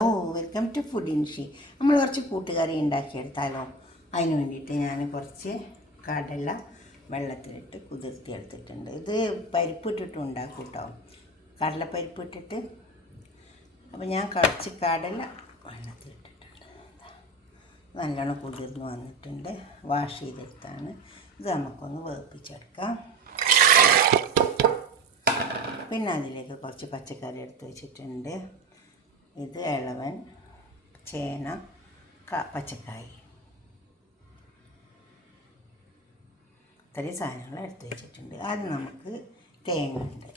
Welcome to food ഇൻഷി. നമ്മൾ കുറച്ച് കൂട്ടുകറി ഉണ്ടാക്കിയെടുത്താലോ? അതിന് വേണ്ടിയിട്ട് ഞാൻ കുറച്ച് കടല വെള്ളത്തിലിട്ട് കുതിർത്തി എടുത്തിട്ടുണ്ട്. ഇത് പരിപ്പ് ഇട്ടിട്ട് ഉണ്ടാക്കും കേട്ടോ, കടലപ്പരിപ്പ് ഇട്ടിട്ട്. അപ്പോൾ ഞാൻ കുറച്ച് കടല വെള്ളത്തിലിട്ടിട്ടുണ്ട്. നല്ലോണം കുതിർന്ന് വന്നിട്ടുണ്ട്, വാഷ് ചെയ്തെടുത്താണ്. ഇത് നമുക്കൊന്ന് വേവിപ്പിച്ചെടുക്കാം. പിന്നെ അതിലേക്ക് കുറച്ച് പച്ചക്കറി എടുത്ത് വെച്ചിട്ടുണ്ട്. ഇത് ഇളവൻ, ചേന, പച്ചക്കായി, ഇത്രയും സാധനങ്ങൾ എടുത്ത് വെച്ചിട്ടുണ്ട്. ആദ്യം നമുക്ക് തേങ്ങ ഉണ്ട്,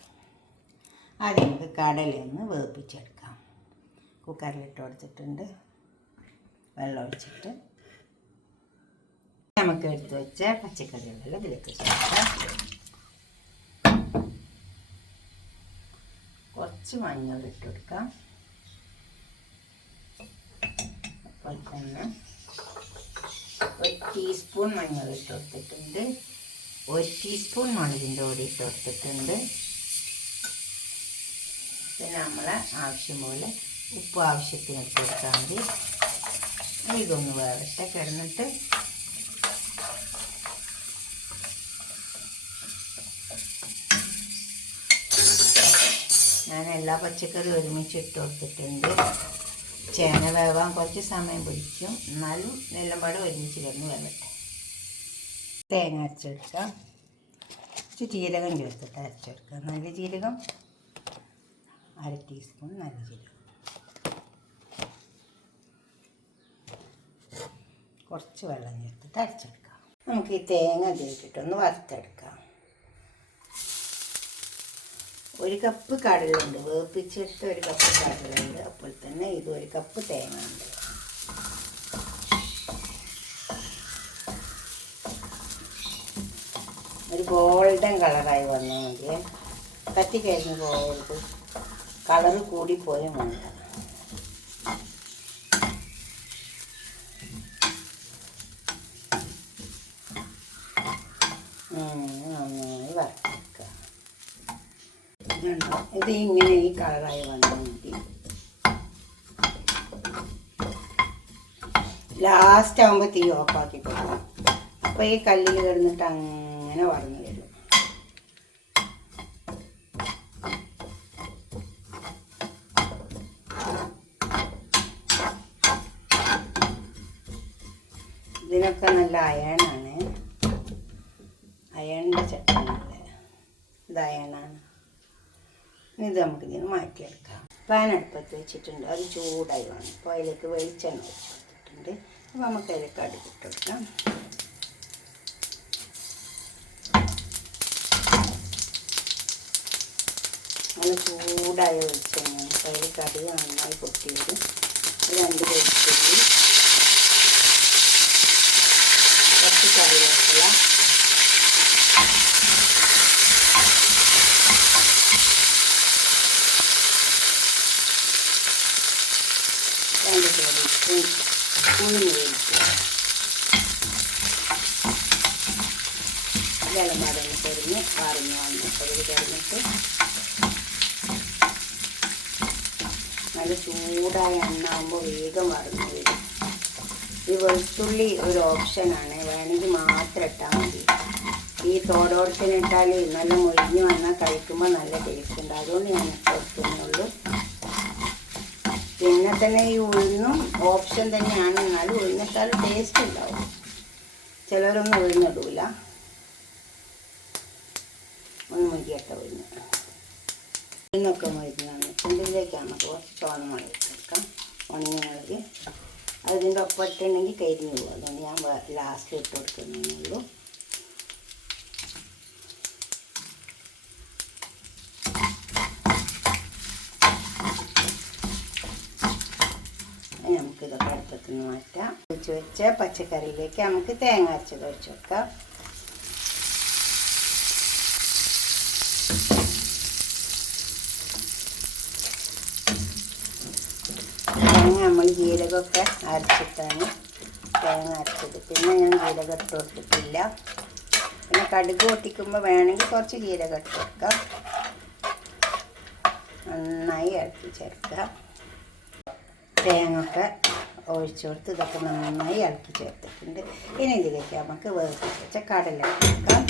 ആദ്യം നമുക്ക് കടലയൊന്ന് വേവിപ്പിച്ചെടുക്കാം. കുക്കറിലിട്ട് കൊടുത്തിട്ടുണ്ട്, വെള്ളം ഒഴിച്ചിട്ട് നമുക്ക് എടുത്ത് വെച്ച പച്ചക്കറികളെല്ലാം ഇതിലേക്ക് ചേർക്കാം. കുറച്ച് മഞ്ഞൾ ഇട്ട് കൊടുക്കാം. അപ്പോൾ തന്നെ 1 ടീസ്പൂൺ മഞ്ഞൾ ഇട്ട് കൊടുത്തിട്ടുണ്ട്. 1 ടീസ്പൂൺ മുളകിൻ്റെ പൊടി ഇട്ട് കൊടുത്തിട്ടുണ്ട്. പിന്നെ നമ്മളെ ആവശ്യം പോലെ ഉപ്പ് ആവശ്യത്തിന് ഇട്ട് കൊടുത്താൽ മതി. ഇതൊന്ന് വേവട്ടെ കിടന്നിട്ട് ഞാൻ എല്ലാ പച്ചക്കറിയും ഒരുമിച്ച് ഇട്ട് കൊടുത്തിട്ടുണ്ട്. ചേന വേവാൻ കുറച്ച് സമയം പിടിക്കും, എന്നാലും എല്ലാം പാടെ ഒരുമിച്ച് കിടന്ന് വേവട്ടെ. തേങ്ങ അരച്ചെടുക്കാം. കുറച്ച് ജീരകം ചേർത്തിട്ട് അരച്ചെടുക്കാം. നല്ല ജീരകം 1/2 ടീസ്പൂൺ നല്ല ജീരകം, കുറച്ച് വെള്ളം ചേർത്തിട്ട് അരച്ചെടുക്കാം. നമുക്ക് ഈ തേങ്ങ ചേർത്തിട്ടൊന്ന് വറുത്തെടുക്കാം. 1 കപ്പ് കടലുണ്ട്, വേപ്പിച്ചെടുത്ത് 1 കപ്പ് കടലുണ്ട്. അപ്പോൾ തന്നെ ഇത് 1 കപ്പ് തേങ്ങ ഉണ്ട്. ഒരു ഗോൾഡൻ കളറായി വന്നാൽ മതി, കത്തിക്കഴിഞ്ഞ് പോകരുത്, കളറ് കൂടിപ്പോയും വേണ്ട. നന്നായി വറുത്തെടുക്കുക. ഇത് ഇങ്ങനെ ഈ കളറായി വന്നാൽ മതി. ലാസ്റ്റ് ആകുമ്പോൾ തീ ഓഫാക്കി കൊടുക്കണം. അപ്പോൾ ഈ കല്ലിൽ കിടന്നിട്ട് അങ്ങനെ വറന്നു വരും. ഇതിനൊക്കെ നല്ല അയണാണ്, അയണിൻ്റെ ചട്ടനല്ലേ, ഇത് അയണാണ്. ഇത് നമുക്ക് ഇതിന് മാറ്റിയെടുക്കാം. പാൻ അടുപ്പത്ത് വെച്ചിട്ടുണ്ട്, അത് ചൂടായി വന്നു. അപ്പോൾ അതിലേക്ക് വെളിച്ചെണ്ണ വെച്ച് കൊടുത്തിട്ടുണ്ട്. അപ്പോൾ നമുക്ക് അതിലേക്ക് അടുപ്പിട്ട് കൊടുക്കാം. നല്ല ചൂടായ വെളിച്ചെണ്ണ, അതിൽ കടി നന്നായി പൊട്ടി വരും. 2 വെളുത്തുള്ളി, കുറച്ച് കറിവേപ്പില, ഉഴുന്ന് വേവിക്കുക. ഇതെല്ലാം മടങ്ങി പൊരിഞ്ഞ് വറഞ്ഞ് വന്നിട്ട് ഇത് കഴിഞ്ഞിട്ട് നല്ല ചൂടായ എണ്ണ ആകുമ്പോൾ വേഗം വറഞ്ഞ് വരും. ഈ വെളുത്തുള്ളി ഒരു ഓപ്ഷനാണ്, വേണമെങ്കിൽ മാത്രം ഇട്ടാൽ മതി. ഈ തോടോടത്തിനിട്ടാൽ നല്ല മൊഴിഞ്ഞ് വന്നാൽ കഴിക്കുമ്പോൾ നല്ല ടേസ്റ്റ് ഉണ്ട്, അതുകൊണ്ട് ഞാൻ ഇട്ടുള്ളൂ. പിന്നെ തന്നെ ഈ ഉഴുന്നും ഓപ്ഷൻ തന്നെയാണ്, എന്നാലും ഉഴുന്നിട്ടാൽ ടേസ്റ്റ് ഉണ്ടാവും. ചിലരൊന്നും ഉഴുന്നിടൂല. ഒന്ന് മൊരിയട്ടെ ഉഴുന്നൊക്കെ മൊരിഞ്ഞാണ്. ഇതിലേക്കാണ് കുറച്ച് ചുവന്നമുളക് ഇട്ടെടുക്കാം, ഉണങ്ങിയ മുളക്. അതിൻ്റെ ഒപ്പം ഇട്ടുണ്ടെങ്കിൽ കരിഞ്ഞു പോകും, അതുകൊണ്ട് ഞാൻ ലാസ്റ്റ് ഇട്ട് കൊടുക്കുന്നുള്ളൂ. നമുക്കിതൊക്കെ അടുപ്പത്ത് നിന്ന് മാറ്റാം. ഒഴിച്ച് വെച്ച പച്ചക്കറിയിലേക്ക് നമുക്ക് തേങ്ങ അരച്ചത് ഒഴിച്ച് വെക്കാം. തേങ്ങ നമ്മൾ ജീരകമൊക്കെ അരച്ചിട്ടാണ് തേങ്ങ അരച്ചത്. പിന്നെ ഞാൻ ജീരകം ഇട്ട് കൊടുത്തിട്ടില്ല. പിന്നെ കടുക് പൊട്ടിക്കുമ്പോൾ വേണമെങ്കിൽ കുറച്ച് ജീരകം ഇട്ട് കൊടുക്കാം. നന്നായി ഇളക്കി ചേർക്കുക. തേങ്ങ ഒക്കെ ഒഴിച്ചു കൊടുത്ത് ഇതൊക്കെ നന്നായി ഇളക്കി ചേർത്തിട്ടുണ്ട്. ഇനി ഇതിലേക്ക് നമുക്ക് വേവിച്ച് വെച്ച കടല ഇട്ട് കൊടുക്കാം.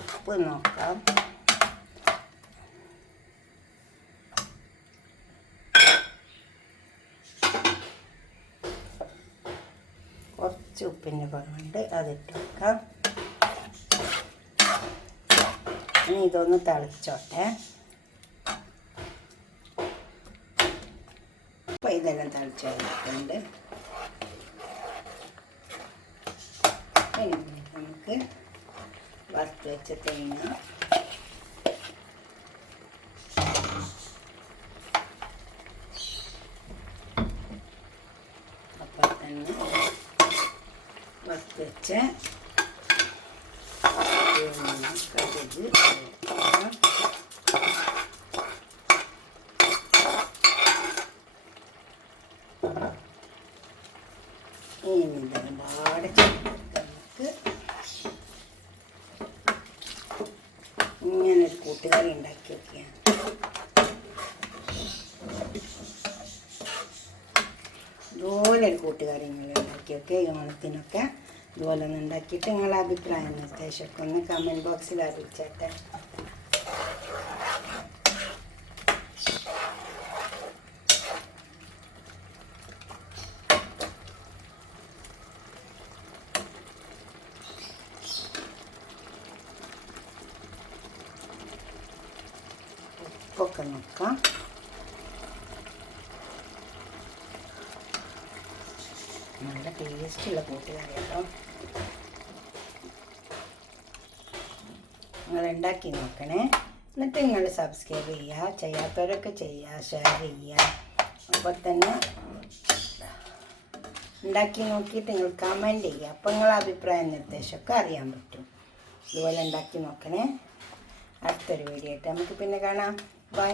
ഉപ്പ് നോക്കാം. കുറച്ച് ഉപ്പിൻ്റെ കുറവുണ്ട്, അതിട്ട് വെക്കാം. ഇനി ഇതൊന്ന് തിളച്ചോട്ടെ. അപ്പോൾ ഇതെല്ലാം തിളച്ച് വന്നിട്ടുണ്ട്. ഇനി നമുക്ക് വറുത്ത് വെച്ച തേങ്ങ അപ്പം തന്നെ വറുത്ത് വെച്ച കടുക് ഇനി ഇതെല്ലാം നമുക്ക് ഇങ്ങനൊരു കൂട്ടുകറി ഉണ്ടാക്കി വെക്കുകയാണ്. ഇതുപോലെ ഒരു കൂട്ടുകറി നിങ്ങൾ ഉണ്ടാക്കി വെക്കുക. ഈ ഓണത്തിനൊക്കെ ഇതുപോലെ ഒന്ന് ഉണ്ടാക്കിയിട്ട് നിങ്ങളുടെ അഭിപ്രായം നിർദ്ദേശമൊക്കെ ഒന്ന് കമൻറ്റ് ബോക്സിൽ അറിയിച്ചേട്ടെ. ഉപ്പൊക്കെ നോക്കാം. നല്ല ടേസ്റ്റുള്ള കൂട്ടുകറി കേട്ടോ. നിങ്ങൾ ഉണ്ടാക്കി നോക്കണേ. എന്നിട്ട് നിങ്ങൾ സബ്സ്ക്രൈബ് ചെയ്യുക, ചെയ്യാത്തവരൊക്കെ ചെയ്യുക, ഷെയർ ചെയ്യുക. അപ്പോൾ തന്നെ ഉണ്ടാക്കി നോക്കിയിട്ട് നിങ്ങൾ കമൻറ്റ് ചെയ്യുക. അപ്പോൾ നിങ്ങളുടെ അഭിപ്രായം നിർദ്ദേശമൊക്കെ അറിയാൻ പറ്റും. ഇതുപോലെ ഉണ്ടാക്കി നോക്കണേ. അടുത്തൊരു വീഡിയോ ആയിട്ട് നമുക്ക് പിന്നെ കാണാം. ബൈ.